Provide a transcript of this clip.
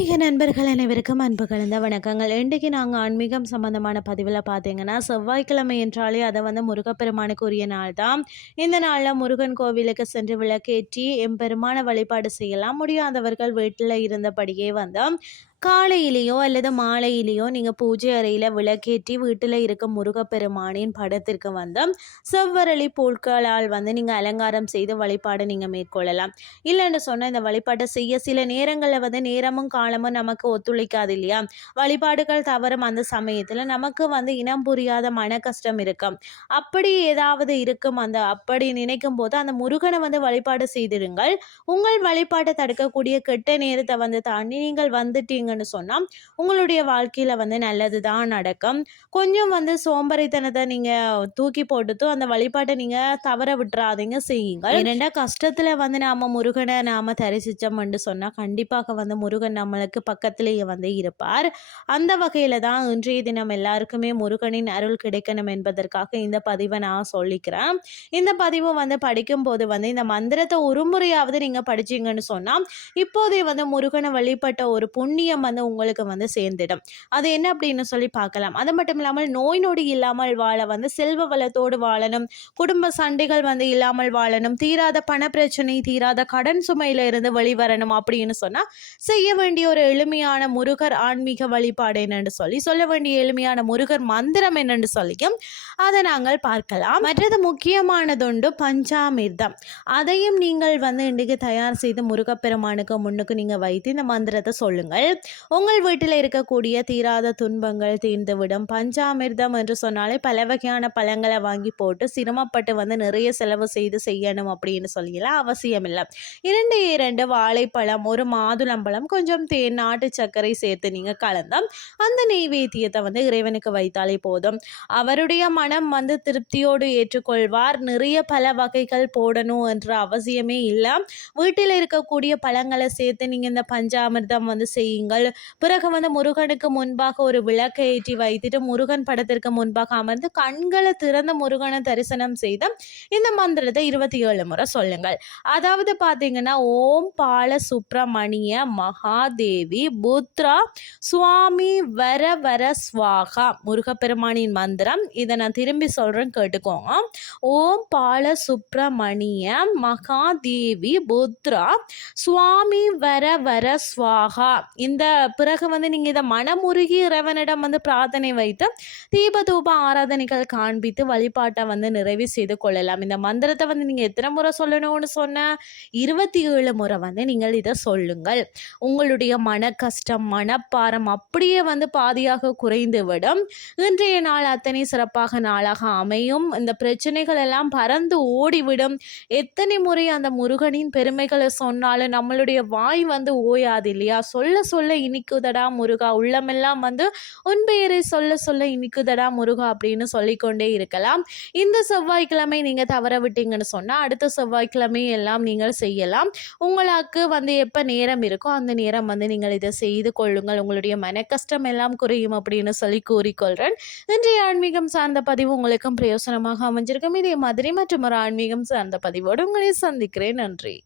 ஆன்மீக நண்பர்கள் அனைவருக்கும் அன்பு கலந்த வணக்கங்கள். இன்றைக்கு நாங்கள் ஆன்மீகம் சம்பந்தமான பதிவில் பார்த்தீங்கன்னா, செவ்வாய்க்கிழமை என்றாலே அதை முருகப்பெருமானுக்கு உரிய நாள் தான். இந்த நாளில் முருகன் கோவிலுக்கு சென்று விளக்கேற்றி எம்பெருமான வழிபாடு செய்யலாம். முடியாதவர்கள் வீட்டில் இருந்தபடியே காலையிலேயோ அல்லது மாலையிலேயோ நீங்கள் பூஜை அறையில் விளக்கேற்றி வீட்டில் இருக்க முருகப்பெருமானின் படத்திற்கு செவ்வரளி பொருட்களால் நீங்கள் அலங்காரம் செய்து வழிபாடு நீங்கள் மேற்கொள்ளலாம். இல்லைன்னு சொன்னால் இந்த வழிபாட்டை செய்ய சில நேரங்களில் நேரமும் காலமும் நமக்கு ஒத்துழைக்காது இல்லையா? வழிபாடுகள் தவறும் அந்த சமயத்தில் நமக்கு இனம் புரியாத மன கஷ்டம் இருக்கும். அப்படி ஏதாவது இருக்கும் அப்படி நினைக்கும் போது அந்த முருகனை வழிபாடு செய்திருங்கள். உங்கள் வழிபாட்டை தடுக்கக்கூடிய கெட்ட நேரத்தை தாண்டி நீங்கள் வந்துட்டீங்க சொன்னா உங்களுடைய வாழ்க்கையில நல்லது தான் நடக்கும். கொஞ்சம் சோம்பரித்தனத்தை நீங்க தூக்கி போட்டுட்டு அந்த வழிபாட்டை நீங்க தவற விட்டுறாதீங்க, செய்யுங்க. இரண்டா கஷ்டத்துல நாம முருகனை நாம தரிசிச்சோம் என்று சொன்னா கண்டிப்பாக முருகன் நம்மளுக்கு பக்கத்திலேயே இருப்பார். அந்த வகையில தான் இன்றைய தினம் எல்லாருக்குமே முருகனின் அருள் கிடைக்கணும் என்பதற்காக இந்த பதிவை நான் சொல்லிக்கிறேன். இந்த பதிவு படிக்கும் போது இந்த மந்திரத்தை ஒரு முறையாவது நீங்க படிச்சீங்கன்னு சொன்னா இப்போதே முருகனை வழிபட்ட ஒரு புண்ணியம் உங்களுக்கு சேர்ந்துடும். அது என்ன அப்படின்னு சொல்லி பார்க்கலாம். அது மட்டும் இல்லாமல் நோய் நொடி இல்லாமல் வாழ செல்வ வளத்தோடு வாழணும், குடும்ப சண்டைகள் இல்லாமல் வாழணும், தீராத பண பிரச்சனை, தீராத கடன் சுமையில இருந்து வெளிவரணும் அப்படின்னு சொன்னா செய்ய வேண்டிய ஒரு எளிமையான முருகர் ஆன்மீக வழிபாடு என்னென்று சொல்ல வேண்டிய எளிமையான முருகர் மந்திரம் என்னென்று சொல்லியும் அதை நாங்கள் பார்க்கலாம். மற்றது முக்கியமானதுண்டு பஞ்சாமிர்தம். அதையும் நீங்கள் இன்றைக்கு தயார் செய்து முருகப்பெருமானுக்கு முன்னுக்கு நீங்க வைத்து இந்த மந்திரத்தை சொல்லுங்கள். உங்கள் வீட்டில் இருக்கக்கூடிய தீராத துன்பங்கள் தீர்ந்துவிடும். பஞ்சாமிர்தம் என்று சொன்னாலே பல வகையான பழங்களை வாங்கி போட்டு சிரமப்பட்டு நிறைய செலவு செய்து செய்யணும் அப்படின்னு சொல்லலாம் அவசியம் இல்லை. 2 வாழைப்பழம், ஒரு மாதுளம்பழம், கொஞ்சம் தேன், நாட்டு சர்க்கரை சேர்த்து நீங்க கலந்தோம் அந்த நெய்வேத்தியத்தை இறைவனுக்கு வைத்தாலே போதும். அவருடைய மனம் திருப்தியோடு ஏற்றுக்கொள்வார். நிறைய பல வகைகள் போடணும் என்ற அவசியமே இல்லை. வீட்டில் இருக்கக்கூடிய பழங்களை சேர்த்து நீங்க இந்த பஞ்சாமிர்தம் செய்யுங்கள். பிறகு முருகனுக்கு முன்பாக ஒரு விளக்கை ஏற்றி வைத்துட்டு முருகன் படத்திற்கு முன்பாக அமர்ந்து கண்களை திறந்த முருகனை தரிசனம் செய்து இந்த மந்திரத்தை 27 முறை சொல்லுங்கள். அதாவது பார்த்தீங்கன்னா, ஓம் பால சுப்பிரமணிய மகாதேவி புத்ரா சுவாமி வர வர ஸ்வாகா முருகப்பெருமானின் மந்திரம். இதை நான் திரும்பி சொல்றேன், கேட்டுக்கோங்க. ஓம் பால சுப்பிரமணிய மகாதேவி புத்ரா சுவாமி வர வர ஸ்வாகா. இந்த பிறகு நீங்கள் இதை மனமுருகி இறைவனிடம் பிரார்த்தனை வைத்து தீப தூப ஆராதனைகள் காண்பித்து வழிபாட்டை நிறைவு செய்து கொள்ளலாம். இந்த மந்திரத்தை நீங்கள் எத்தனை முறை சொல்லணும்னு சொன்ன 27 முறை நீங்கள் இதை சொல்லுங்கள். உங்களுடைய மன கஷ்டம், மனப்பாரம் அப்படியே பாதியாக குறைந்துவிடும். இன்றைய நாள் அத்தனை சிறப்பாக நாளாக அமையும். இந்த பிரச்சனைகள் எல்லாம் பறந்து ஓடிவிடும். எத்தனை முறை அந்த முருகனின் பெருமைகளை சொன்னாலும் நம்மளுடைய வாய் ஓயாது இல்லையா? சொல்ல சொல்ல இனிக்குதடா முருகா, உள்ளமெல்லாம் உன் பெயரை சொல்ல சொல்ல இனிக்குதடா முருகா அப்படின்னு சொல்லிக்கொண்டே இருக்கலாம். இந்த செவ்வாய்க்கிழமை நீங்க தவற விட்டீங்கன்னு சொன்னா அடுத்த செவ்வாய்க்கிழமை எல்லாம் நீங்கள் செய்யலாம். உங்களுக்கு எப்ப நேரம் இருக்கோ அந்த நேரம் நீங்கள் இதை செய்து கொள்ளுங்கள். உங்களுடைய மன கஷ்டம் எல்லாம் குறையும் அப்படின்னு சொல்லி கூறிக்கொள்றேன். இன்றைய ஆன்மீகம் சார்ந்த பதிவு உங்களுக்கும் பிரயோசனமாக அமைஞ்சிருக்கும். இதே மாதிரி மற்றும் ஒரு ஆன்மீகம் சார்ந்த பதிவோடு உங்களை சந்திக்கிறேன். நன்றி.